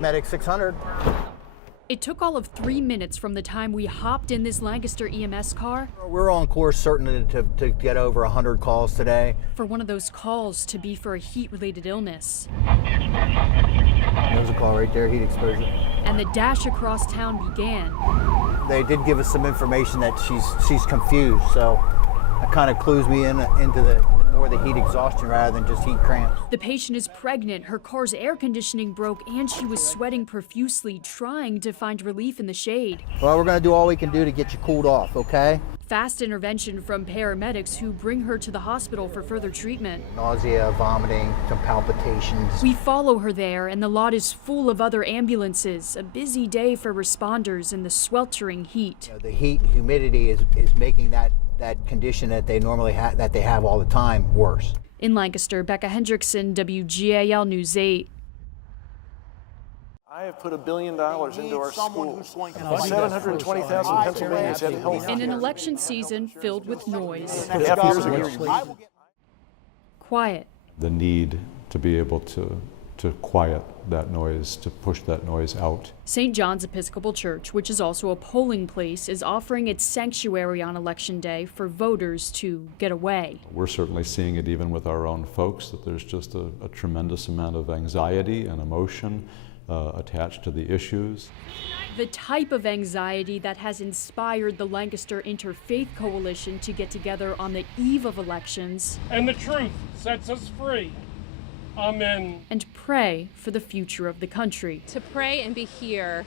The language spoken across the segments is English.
Medic 600. It took all of 3 minutes from the time we hopped in this Lancaster EMS car. We're on course certainly to get over 100 calls today. For one of those calls to be for a heat-related illness. There's a call right there, heat exposure. And the dash across town began. They did give us some information that she's confused, so that kind of clues me into the more the heat exhaustion rather than just heat cramps. The patient is pregnant, her car's air conditioning broke, and she was sweating profusely, trying to find relief in the shade. Well, we're going to do all we can do to get you cooled off, okay? Fast intervention from paramedics who bring her to the hospital for further treatment. Nausea, vomiting, some palpitations. We follow her there, and the lot is full of other ambulances. A busy day for responders in the sweltering heat. You know, the heat and humidity is making that condition that they normally have all the time worse. In Lancaster, Becca Hendrickson, WGAL News 8. I have put $1 billion into our schools. 720,000 Pennsylvanians have health care. In an election season filled with noise. Quiet. The need to be able to quiet that noise, to push that noise out. St. John's Episcopal Church, which is also a polling place, is offering its sanctuary on Election Day for voters to get away. We're certainly seeing it even with our own folks, that there's just a tremendous amount of anxiety and emotion attached to the issues. The type of anxiety that has inspired the Lancaster Interfaith Coalition to get together on the eve of elections. And the truth sets us free. Amen. And pray for the future of the country. To pray and be here,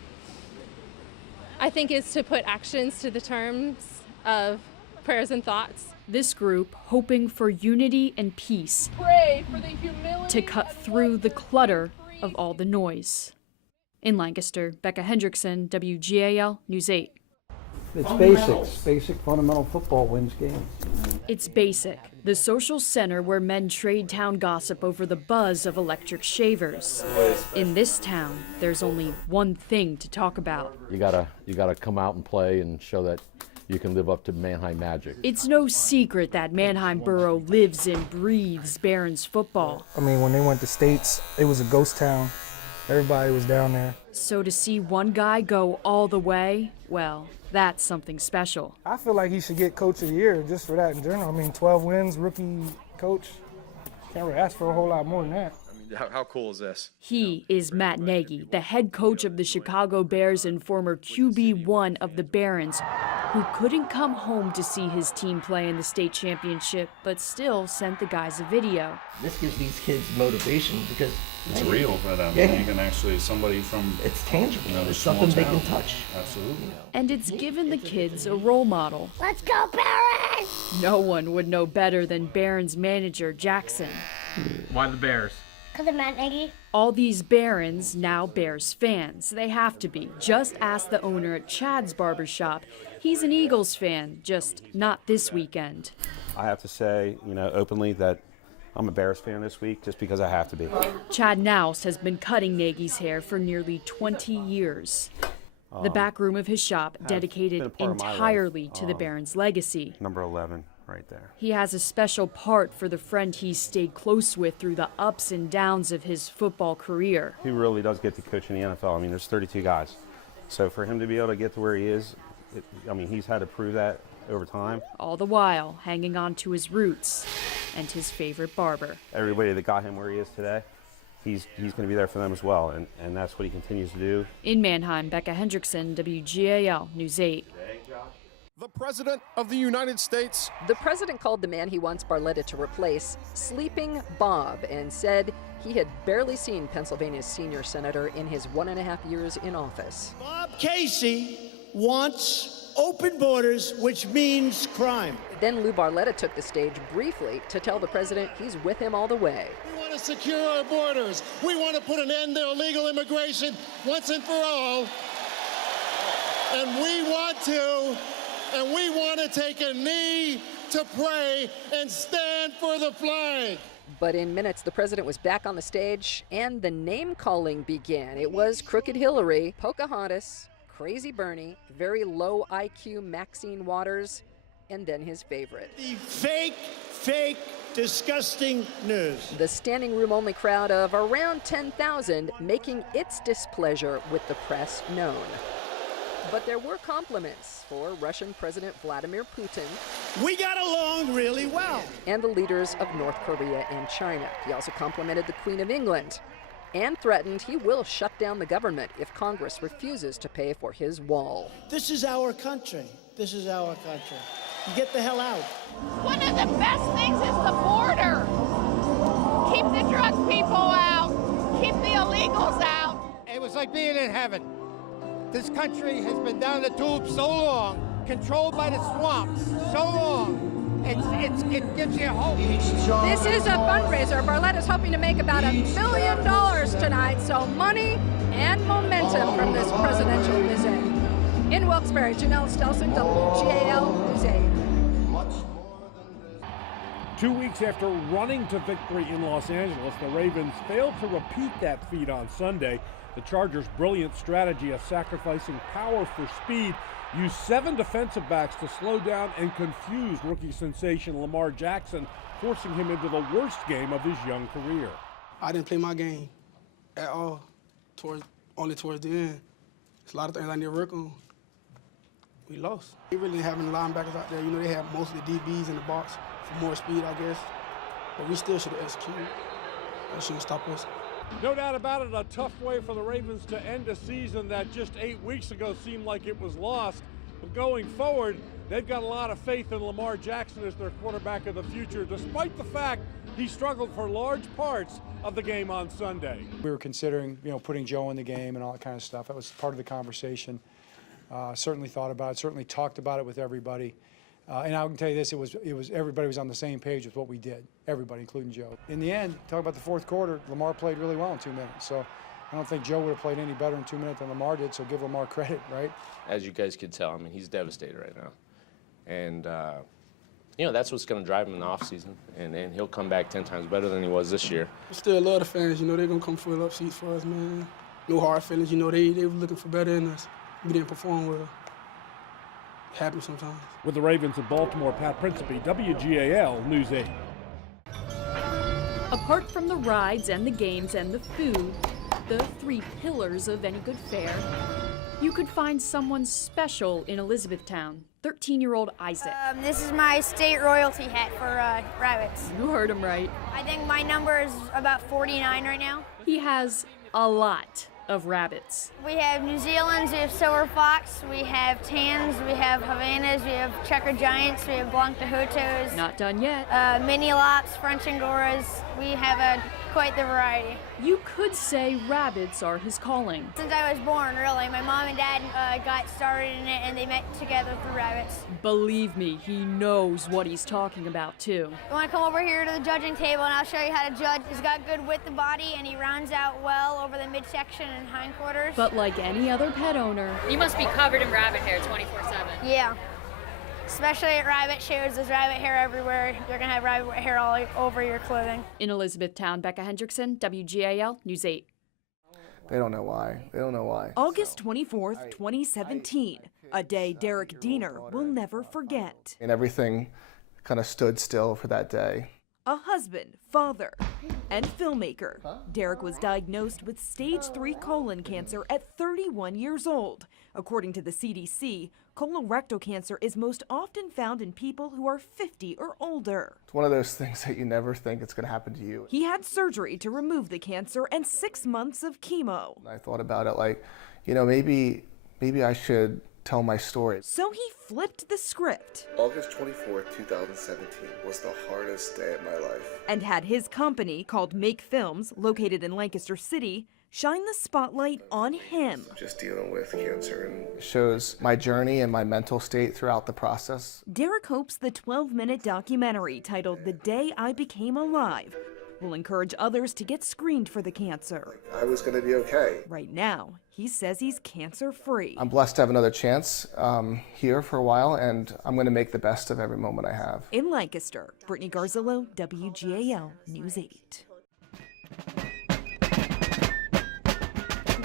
I think, is to put actions to the terms of prayers and thoughts. This group hoping for unity and peace. Pray for the humility to cut through the clutter of all the noise. In Lancaster, Becca Hendrickson, WGAL News 8. It's basics. Basic fundamental football wins games. It's Basic, the social center where men trade town gossip over the buzz of electric shavers. In this town, there's only one thing to talk about. You gotta come out and play and show that you can live up to Mannheim magic. It's no secret that Mannheim Borough lives and breathes Barons football. I mean, when they went to States, it was a ghost town. Everybody was down there. So to see one guy go all the way, well, that's something special. I feel like he should get Coach of the Year just for that in general. I mean, 12 wins, rookie coach. Can't really ask for a whole lot more than that. How cool is this? He is Matt Nagy, the head coach of the Chicago Bears and former QB1 of the Barons, who couldn't come home to see his team play in the state championship, but still sent the guys a video. This gives these kids motivation because it's real for them. Yeah. You can actually, somebody from... It's tangible. You know, it's something they can touch. Absolutely. And it's given the kids a role model. Let's go, Barons! No one would know better than Barons manager Jackson. Why the Bears? Because of Matt Nagy. All these Barons, now Bears fans. They have to be. Just ask the owner at Chad's Barbershop. He's an Eagles fan, just not this weekend. I have to say, openly that I'm a Bears fan this week just because I have to be. Chad Nouse has been cutting Nagy's hair for nearly 20 years. The back room of his shop dedicated entirely to the Barons' legacy. Number 11. Right there. He has a special part for the friend he's stayed close with through the ups and downs of his football career. He really does get to coach in the NFL. I mean, there's 32 guys. So for him to be able to get to where he is, he's had to prove that over time. All the while hanging on to his roots and his favorite barber. Everybody that got him where he is today, he's going to be there for them as well, and that's what he continues to do. In Mannheim, Becca Hendrickson, WGAL News 8. The President of the United States. The President called the man he wants Barletta to replace Sleeping Bob and said he had barely seen Pennsylvania's senior senator in his 1.5 years in office. Bob Casey wants open borders, which means crime. Then Lou Barletta took the stage briefly to tell the president he's with him all the way. We want to secure our borders. We want to put an end to illegal immigration once and for all. And we want to take a knee to pray and stand for the flag. But in minutes, the president was back on the stage and the name calling began. It was Crooked Hillary, Pocahontas, Crazy Bernie, very low IQ Maxine Waters, and then his favorite. The fake disgusting news. The standing room only crowd of around 10,000 making its displeasure with the press known. But there were compliments for Russian President Vladimir Putin. We got along really well. And the leaders of North Korea and China. He also complimented the Queen of England and threatened he will shut down the government if Congress refuses to pay for his wall. This is our country. This is our country. Get the hell out. One of the best things is the border. Keep the drug people out. Keep the illegals out. It was like being in heaven. This country has been down the tube so long, controlled by the swamps so long. It gives you hope. This is a fundraiser. Barlett is hoping to make about $1 million tonight, so money and momentum from this presidential visit. In Wilkes-Barre, Janelle Stelson, WGAL News 8. 2 weeks after running to victory in Los Angeles, the Ravens failed to repeat that feat on Sunday. The Chargers' brilliant strategy of sacrificing power for speed used 7 defensive backs to slow down and confuse rookie sensation Lamar Jackson, forcing him into the worst game of his young career. I didn't play my game at all, only towards the end. There's a lot of things I need to work on. We lost. They really didn't have any linebackers out there. You know, they have most of the DBs in the box for more speed, I guess. But we still should have executed. That shouldn't stop us. No doubt about it, a tough way for the Ravens to end a season that just 8 weeks ago seemed like it was lost. But going forward, they've got a lot of faith in Lamar Jackson as their quarterback of the future, despite the fact he struggled for large parts of the game on Sunday. We were considering, putting Joe in the game and all that kind of stuff. That was part of the conversation. Certainly thought about it, certainly talked about it with everybody. And I can tell you this, everybody was on the same page with what we did, everybody, including Joe. In the end, talk about the fourth quarter, Lamar played really well in 2 minutes. So I don't think Joe would have played any better in 2 minutes than Lamar did, so give Lamar credit, right? As you guys could tell, he's devastated right now. And, that's what's going to drive him in the offseason. And he'll come back 10 times better than he was this year. I still love the fans. They're going to come fill up seats for us, man. No hard feelings. They were looking for better in us. We didn't perform well. Happens sometimes. With the Ravens of Baltimore, Pat Principe, WGAL News 8. Apart from the rides and the games and the food, the 3 pillars of any good fare, you could find someone special in Elizabethtown. 13-year-old Isaac. This is my state royalty hat for rabbits. You heard him right. I think my number is about 49 right now. He has a lot of rabbits. We have New Zealand's, we have silver fox, we have tans, we have Havanas, we have checker giants, we have Blanc de Hotos. Not done yet. Mini lops, French Angoras. We have quite the variety. You could say rabbits are his calling. Since I was born, really, my mom and dad got started in it and they met together through rabbits. Believe me, he knows what he's talking about too. You want to come over here to the judging table and I'll show you how to judge. He's got good width of body and he rounds out well over the midsection and hindquarters. But like any other pet owner, you must be covered in rabbit hair 24/7. Yeah. Especially at rabbit shows, there's rabbit hair everywhere. You're going to have rabbit hair all over your clothing. In Elizabethtown, Becca Hendrickson, WGAL News 8. They don't know why. They don't know why. August 24th, 2017, a day Derek Diener will never forget. And everything kind of stood still for that day. A husband, father, and filmmaker, Derek was diagnosed with stage 3 colon cancer at 31 years old. According to the CDC, colorectal cancer is most often found in people who are 50 or older. It's one of those things that you never think it's going to happen to you. He had surgery to remove the cancer and 6 months of chemo. I thought about it like, maybe I should tell my story. So he flipped the script. August 24th, 2017 was the hardest day of my life. And had his company, called Make Films, located in Lancaster City, shine the spotlight on him. Just dealing with cancer and shows my journey and my mental state throughout the process. Derek hopes the 12-minute documentary titled The Day I Became Alive will encourage others to get screened for the cancer. I was going to be okay. Right now, he says he's cancer-free. I'm blessed to have another chance here for a while, and I'm going to make the best of every moment I have. In Lancaster, Brittany Garzillo, WGAL News 8.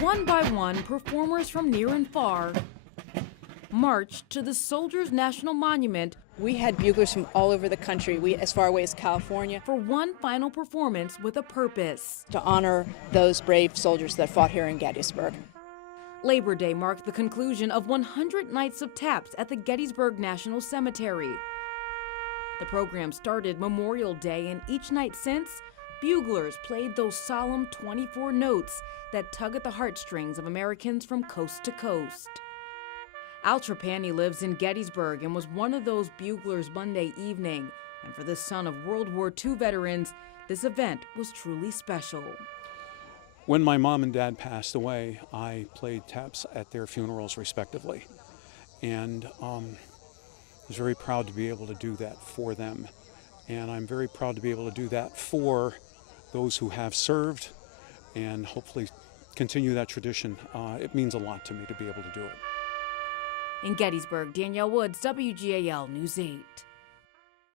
One by one, performers from near and far marched to the Soldiers' National Monument We had buglers from all over the country, as far away as California. For one final performance with a purpose. To honor those brave soldiers that fought here in Gettysburg. Labor Day marked the conclusion of 100 nights of taps at the Gettysburg National Cemetery. The program started Memorial Day, and each night since, buglers played those solemn 24 notes that tug at the heartstrings of Americans from coast to coast. Al Trapani lives in Gettysburg and was one of those buglers Monday evening. And for this son of World War II veterans, this event was truly special. When my mom and dad passed away, I played taps at their funerals respectively. And I was very proud to be able to do that for them. And I'm very proud to be able to do that for those who have served and hopefully continue that tradition. It means a lot to me to be able to do it. In Gettysburg, Danielle Woods, WGAL News 8.